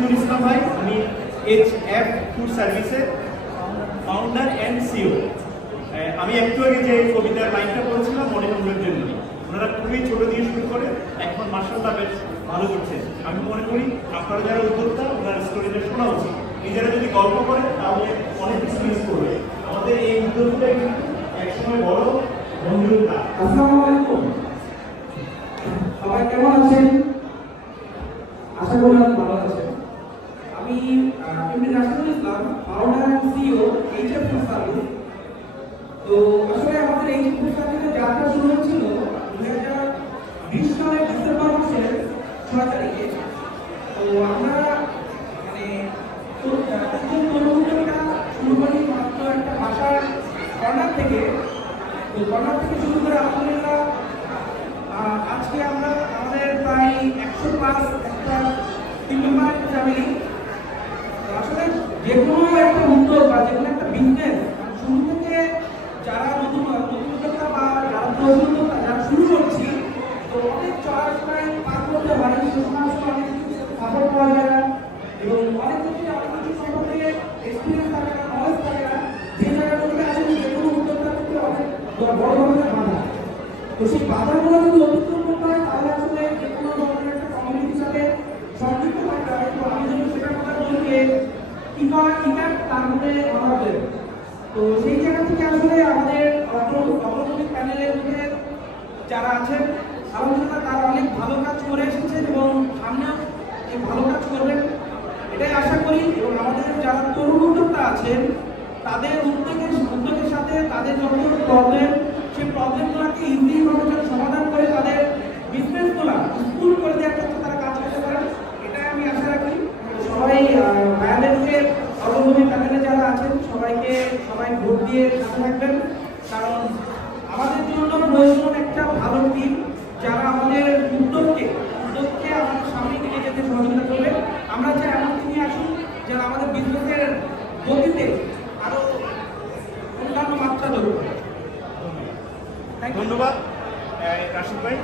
রাশিদুল ইসলাম ভাই, আমি HF food সার্ভিসের ফাউন্ডার অ্যান্ড সিও। আমি একটু আগে যে কবিতার লাইনটা পড়েছিলাম মনে মনের জন্য, ওনারা খুবই ছোট দিয়ে শুরু করে এখন মাশাআল্লাহ বেশ ভালো করছে। আমি মনে করি আপনারা যারা উদ্যোক্তা ওনার স্টোরিটা শোনা উচিত। নিজেরা যদি গল্প করেন তাহলে অনেক কিছু মিস করবে। আমাদের এই উদ্যোগটা কিন্তু একসময় বড় বন্ধুতা। আসসালামু আলাইকুম, সবাই কেমন আছেন? আশা করি ভালো আছেন। আমি MD Rashidul Islam, founder and CEO HF food service. তো আসলে আমাদের HF ফুড সার্ভিসের যাত্রা শুরু হয়েছিল 2020 সালের ডিসেম্বর মাসের 6 তারিখে। তো আমরা মানে তরুণটা শুরু করি মাত্র একটা বাসার কর্নার থেকে। তো কর্নার থেকে শুরু করে আলহামদুলিল্লাহ আজকে আমরা আমাদের প্রায় 100+ একটা 3 মেম্বার ফ্যামিলি। আসলে যে কোনো একটা উদ্যোগ বা যে কোনো একটা বিজনেস শুরু থেকে যারা নতুন উদ্যোক্তা বা যারা উদ্যোক্তা যারা শুরু করছি, তো অনেক চড়াই সময় পার করতে হয়, সে সময় আসলে অনেক কিছু সাপোর্ট পাওয়া যায় না এবং অনেক কিছু সম্পর্কে এক্সপিরিয়েন্স থাকে না, নলেজ থাকে না, যে জায়গাগুলোতে আসলে যে কোনো উদ্যোক্তা করতে অনেক বড় ধরনের বাধা। তো সেই বাধাগুলো যদি অতিক্রম করতে হয় তাহলে আসলে যে কোনো ধরনের একটা কমিউনিটির সাথে সংযুক্ত থাকতে হয়। তো আমি যদি সেটার কথা বলি যে ইকার তার মধ্যে আমাদের, তো সেই জায়গা থেকে আসলে আমাদের অগ্রগতি প্যানেলের মধ্যে যারা আছেন আলহামদুলিল্লাহ তারা অনেক ভালো কাজ করে এসেছেন এবং সামনেও এই ভালো কাজ করবেন এটাই আশা করি। এবং আমাদের যারা তরুণ উদ্যোক্তা আছেন তাদের উদ্যোগের সাথে তাদের যত প্রবলেম, সেই প্রবলেমগুলোকে ইজিভাবে যেন সমাধান করে তাদের বিজনেসগুলো স্কুল করে দেওয়ার ক্ষেত্রে তারা কাজ করতে পারেন, এটাই আমি আশা রাখি। সবাই ভাইয়াদেরকে অগ্রগতি প্যানেলে যারা আছেন সবাই ভোট দিয়ে সাথে থাকবেন, কারণ আমাদের জন্য প্রয়োজন একটা ভালো টিম যারা আমাদের উদ্যোগকে আমাদের সামনে নিয়ে যেতে সহযোগিতা করবে। আমরা চাই এমন টিমই আসুন যারা আমাদের বিজনেসের গতিতে আরো অন্যান্য মাত্রা ধরবে। ধন্যবাদ রাশিদ ভাই।